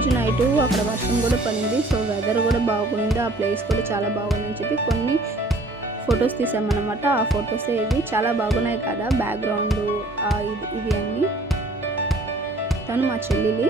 రోజు నైటు అక్కడ వర్షం కూడా పడింది. సో వెదర్ కూడా బాగుంది, ఆ ప్లేస్ కూడా చాలా బాగుందని చెప్పి కొన్ని ఫొటోస్ తీసామన్నమాట. ఆ ఫొటోసే ఇవి. చాలా బాగున్నాయి కదా బ్యాక్గ్రౌండ్ ఇవి అన్నీ. తను మా చెల్లిలి.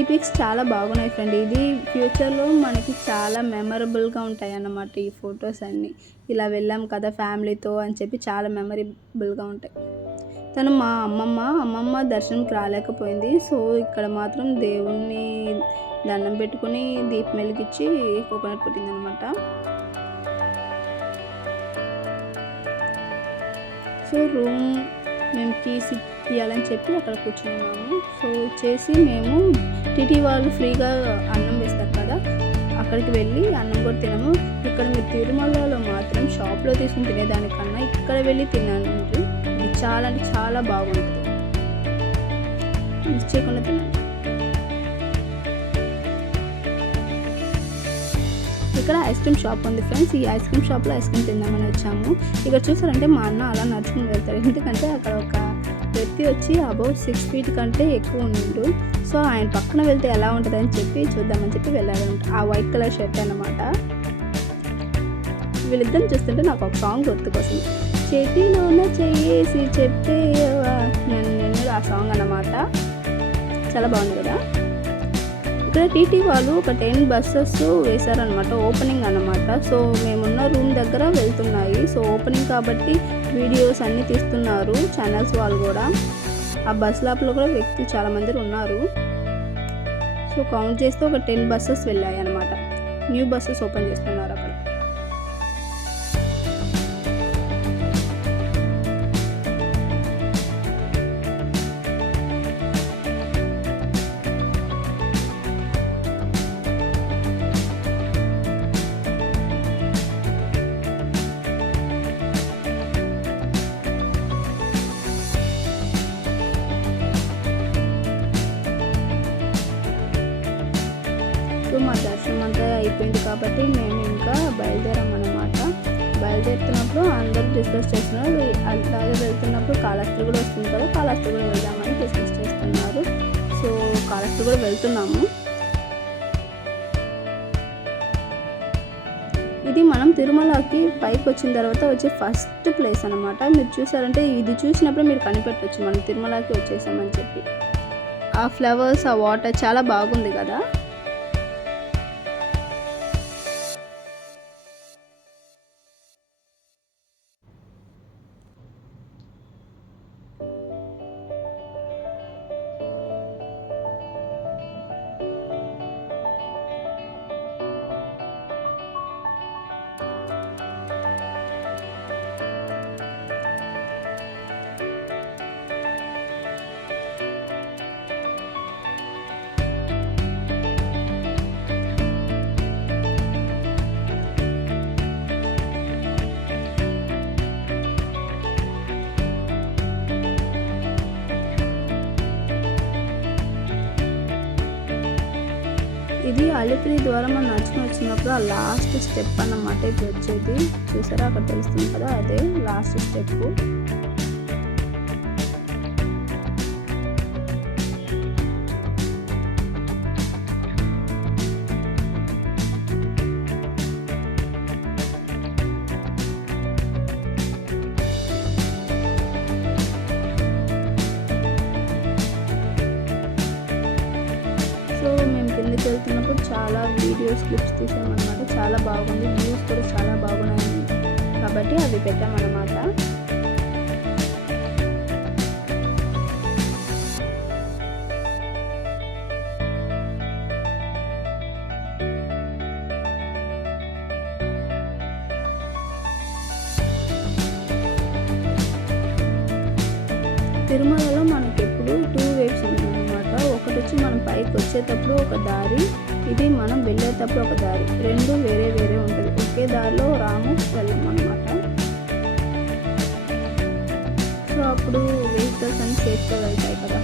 ఈ పిక్స్ చాలా బాగున్నాయి ఫ్రెండ్. ఇది ఫ్యూచర్లో మనకి చాలా మెమరబుల్గా ఉంటాయి అన్నమాట ఈ ఫొటోస్ అన్నీ. ఇలా వెళ్ళాం కదా ఫ్యామిలీతో అని చెప్పి చాలా మెమరబుల్గా ఉంటాయి. తను మా అమ్మమ్మ దర్శనంకి రాలేకపోయింది. సో ఇక్కడ మాత్రం దేవుణ్ణి దండం పెట్టుకుని దీపం వెలిగించి కోకోనట్ కొట్టిందనమాట. సో రూమ్ మేము కీస్ ఇవ్వాలని చెప్పి అక్కడ కూర్చున్నాము. సో చేసి మేము టీటీ వాళ్ళు ఫ్రీగా అన్నం వేస్తారు కదా, అక్కడికి వెళ్ళి అన్నం కూడా తిన్నాము. ఇక్కడ మీరు తిరుమలలో మాత్రం షాప్లో తీసుకుని తినేదానికన్నా ఇక్కడ వెళ్ళి తిన్నాను. ఇది చాలా అంటే చాలా బాగుంటుంది. మిస్ చేయకుండా తినండి. ఇక్కడ ఐస్ క్రీమ్ షాప్ ఉంది ఫ్రెండ్స్. ఈ ఐస్ క్రీమ్ షాప్లో ఐస్ క్రీమ్ తిందామని వచ్చాము. ఇక్కడ చూసారంటే మా అన్న అలా నడుచుకుని వెళ్తారు. ఎందుకంటే అక్కడ ఒక వ్యక్తి వచ్చి అబౌట్ 6 feet కంటే ఎక్కువ ఉండు. సో ఆయన పక్కన వెళ్తే ఎలా ఉంటుంది అని చెప్పి చూద్దామని చెప్పి వెళ్ళాలంట. ఆ వైట్ కలర్ షర్ట్ అన్నమాట. వీళ్ళిద్దరిని చూస్తుంటే నాకు ఒక సాంగ్ గుర్తుకొస్తుంది. చేతిలోన చేసి చెప్పేవా నన్ను, ఆ సాంగ్ అన్నమాట. చాలా బాగుంది కదా. ఇక్కడ టీటీ వాళ్ళు ఒక 10 buses వేశారనమాట. ఓపెనింగ్ అనమాట. సో మేమున్న రూమ్ దగ్గర వెళ్తున్నాయి. సో ఓపెనింగ్ కాబట్టి వీడియోస్ అన్నీ తీస్తున్నారు ఛానల్స్ వాళ్ళు కూడా. ఆ బస్ లోపల కూడా వ్యక్తులు చాలామంది ఉన్నారు. సో కౌంట్ చేస్తే ఒక 10 buses వెళ్ళాయి అనమాట. న్యూ బస్సెస్ ఓపెన్ చేస్తున్నారు అక్కడ. సో మా దర్శనం అంతా అయిపోయింది కాబట్టి మేము ఇంకా బయలుదేరామన్నమాట. బయలుదేరుతున్నప్పుడు అందరూ డిస్కస్ చేస్తున్నారు. అలాగే వెళ్తున్నప్పుడు కాళహస్తి కూడా వస్తుంది కదా, కాళహస్తి కూడా వెళ్దామని డిస్కస్ చేస్తున్నారు. సో కాళహస్తి కూడా వెళ్తున్నాము. ఇది మనం తిరుమలకి పైకి వచ్చిన తర్వాత వచ్చే ఫస్ట్ ప్లేస్ అనమాట. మీరు చూసారంటే ఇది చూసినప్పుడు మీరు కనిపెట్టవచ్చు మనం తిరుమలకి వచ్చేసామని చెప్పి. ఆ ఫ్లవర్స్, ఆ వాటర్ చాలా బాగుంది కదా. ఇది అలిపిరి ద్వారా మనం నడుచుకుని వచ్చినప్పుడు ఆ లాస్ట్ స్టెప్ అన్నమాట ఇది వచ్చేది. చూసారా అక్కడ తెలుస్తుంది కదా, అదే లాస్ట్ స్టెప్. మేము కిందకి వెళ్తున్నప్పుడు చాలా వీడియోస్ క్లిప్స్ తీసామన్నమాట. చాలా బాగుంది, వ్యూస్ కూడా చాలా బాగున్నాయి కాబట్టి అవి పెట్టామన్నమాట. తిరుమలలో మనకి ఎప్పుడు 2 ways ఉన్నాయన్నమాట. ఒకటి వచ్చి మనం పైకి వచ్చేటప్పుడు ఒక దారి, ఇది మనం వెళ్ళేటప్పుడు ఒక దారి. రెండు వేరే వేరే ఉంటుంది. ఒకే దారిలో రాము వెళ్ళము అన్నమాట. సో అప్పుడు వెహికల్స్ అన్ని సేఫ్గా వెళ్తాయి కదా.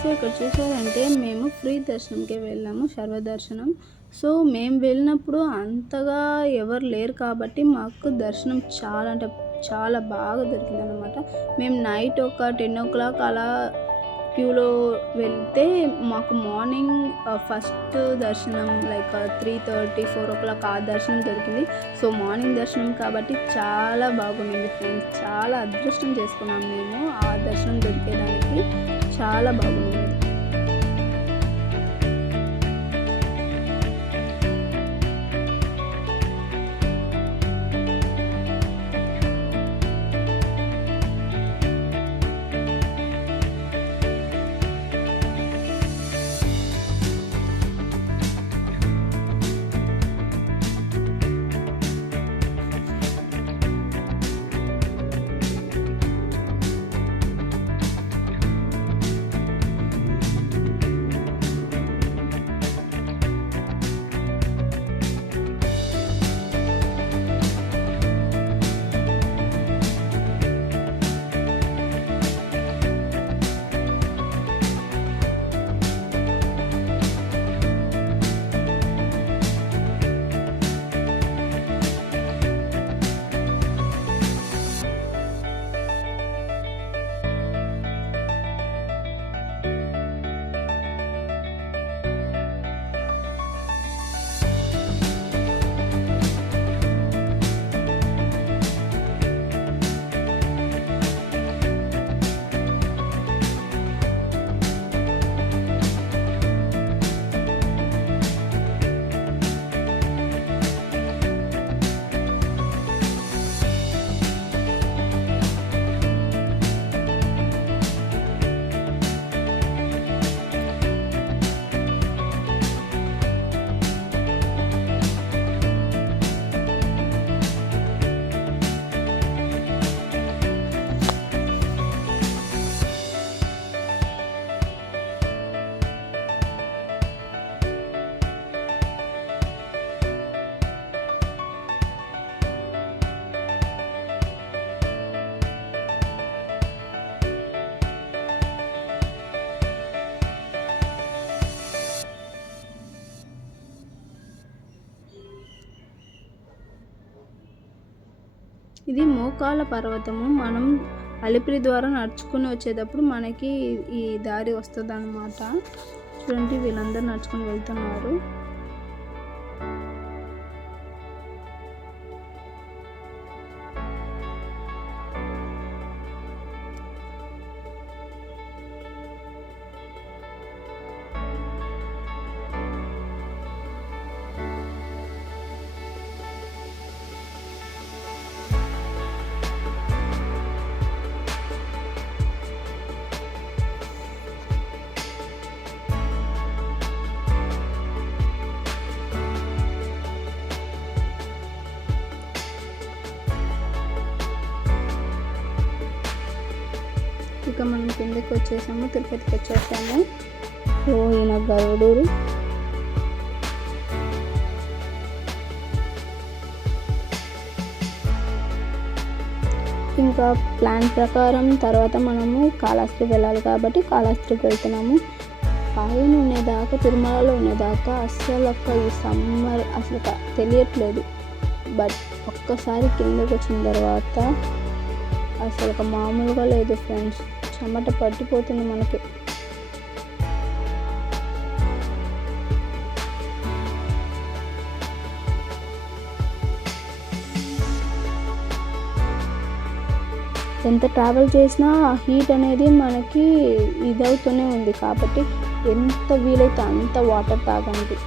సో ఇక్కడ చూసారంటే మేము ఫ్రీ దర్శనంకే వెళ్ళాము, సర్వదర్శనం. సో మేము వెళ్ళినప్పుడు అంతగా ఎవరు లేరు కాబట్టి మాకు దర్శనం చాలా అంటే చాలా బాగా దొరికిందనమాట. మేము నైట్ ఒక 10 అలా క్యూలో వెళ్తే మాకు మార్నింగ్ ఫస్ట్ దర్శనం లైక్ 3:30, 4 ఆ దర్శనం దొరికింది. సో మార్నింగ్ దర్శనం కాబట్టి చాలా బాగుండింది ఫ్రెండ్స్. చాలా అదృష్టం చేసుకున్నాం మేము ఆ దర్శనం దొరికేదానికి. చాలా బాగుంది. ఇది మోకాళ్ళ పర్వతము. మనం అలిపిరి ద్వారా నడుచుకుని వచ్చేటప్పుడు మనకి ఈ దారి వస్తుంది అన్నమాట. చూడండి వీళ్ళందరూ నడుచుకుని వెళ్తున్నారు. ఇక మనం కిందకి వచ్చేసాము, తిరుపతికి వచ్చేసాము. సో ఈయన గరుడు. ఇంకా ప్లాన్ ప్రకారం తర్వాత మనము కాళహస్తి వెళ్ళాలి కాబట్టి కాళహస్తికి వెళ్తున్నాము. పైన ఉండేదాకా, తిరుమలలో ఉండేదాకా అస్సలు ఈ సమ్మర్ అసలు తెలియట్లేదు. బట్ ఒక్కసారి కిందకి వచ్చిన తర్వాత అసలు మామూలుగా లేదు ఫ్రెండ్స్. చెమట పట్టిపోతుంది మనకి. ఎంత ట్రావెల్ చేసినా ఆ హీట్ అనేది మనకి ఇదవుతూనే ఉంది కాబట్టి ఎంత వీలైతే అంత వాటర్ తాగండి.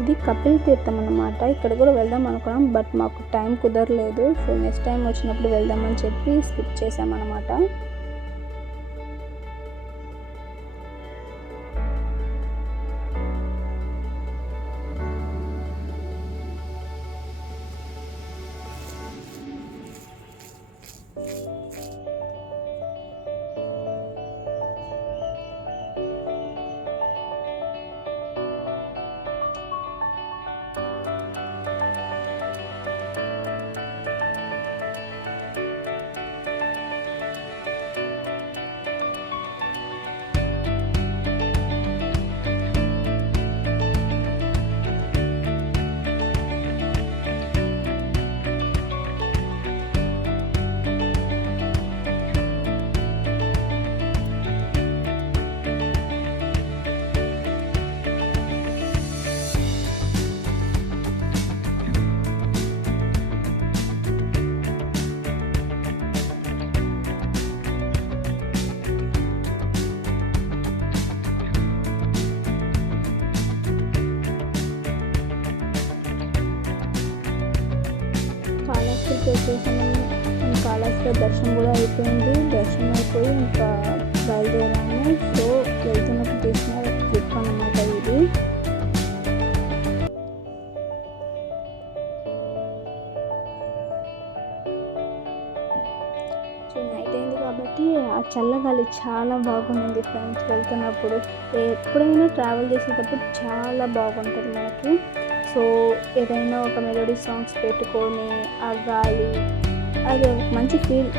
ఇది కపిల్ తీర్థం అన్నమాట. ఇక్కడ కూడా వెళ్దాం అనుకున్నాం బట్ మాకు టైం కుదరలేదు. సో నెక్స్ట్ టైం వచ్చినప్పుడు వెళ్దామని చెప్పి స్కిప్ చేసామన్నమాట. కాళహస్తికి వచ్చేసాము. కాళహస్తిలో దర్శనం కూడా అయిపోయింది. దర్శనం అయిపోయి ఇంకా బయలుదేరాము. సో వెళ్తున్నప్పుడు తీసిన ట్రిప్ అన్నమాట ఇది. సో నైట్ అయింది కాబట్టి ఆ చల్లగాలి చాలా బాగుంది ఫ్రెండ్స్. వెళ్తున్నప్పుడు ఎప్పుడైనా ట్రావెల్ చేసేటప్పుడు చాలా బాగుంటుంది మనకి. సో ఏదైనా ఒక మెలోడీ సాంగ్స్ పెట్టుకొని ఆ గాలి అది ఒక మంచి ఫీల్.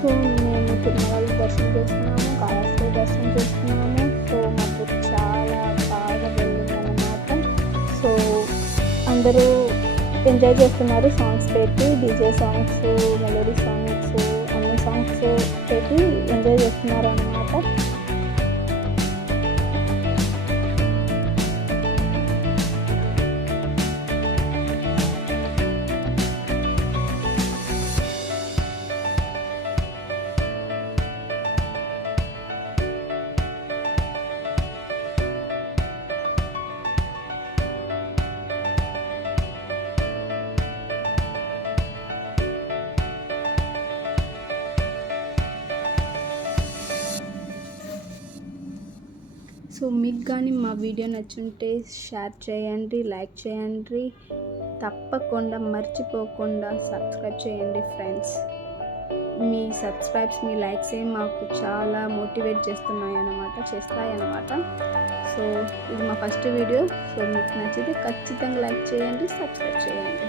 సో మేము తిరుమలలో దర్శనం చేసుకున్నాము, కాళహస్తిలో దర్శనం చేసుకున్నాము. సో మాకు చాలా బాగా వెళ్ళిందన్నమాట. సో అందరూ ఎంజాయ్ చేస్తున్నారు సాంగ్స్ పెట్టి, డీజే సాంగ్స్, మెలోడీ సాంగ్స్, అన్ని సాంగ్స్ పెట్టి ఎంజాయ్ చేస్తున్నారు అన్నమాట. సో మీకు కానీ మా వీడియో నచ్చుంటే షేర్ చేయండి, లైక్ చేయండి, తప్పకుండా మర్చిపోకుండా సబ్స్క్రైబ్ చేయండి ఫ్రెండ్స్. మీ సబ్స్క్రైబ్స్, మీ లైక్స్ మాకు చాలా మోటివేట్ చేస్తాయన్నమాట. సో ఇది మా ఫస్ట్ వీడియో. సో మీకు నచ్చితే ఖచ్చితంగా లైక్ చేయండి, సబ్స్క్రైబ్ చేయండి.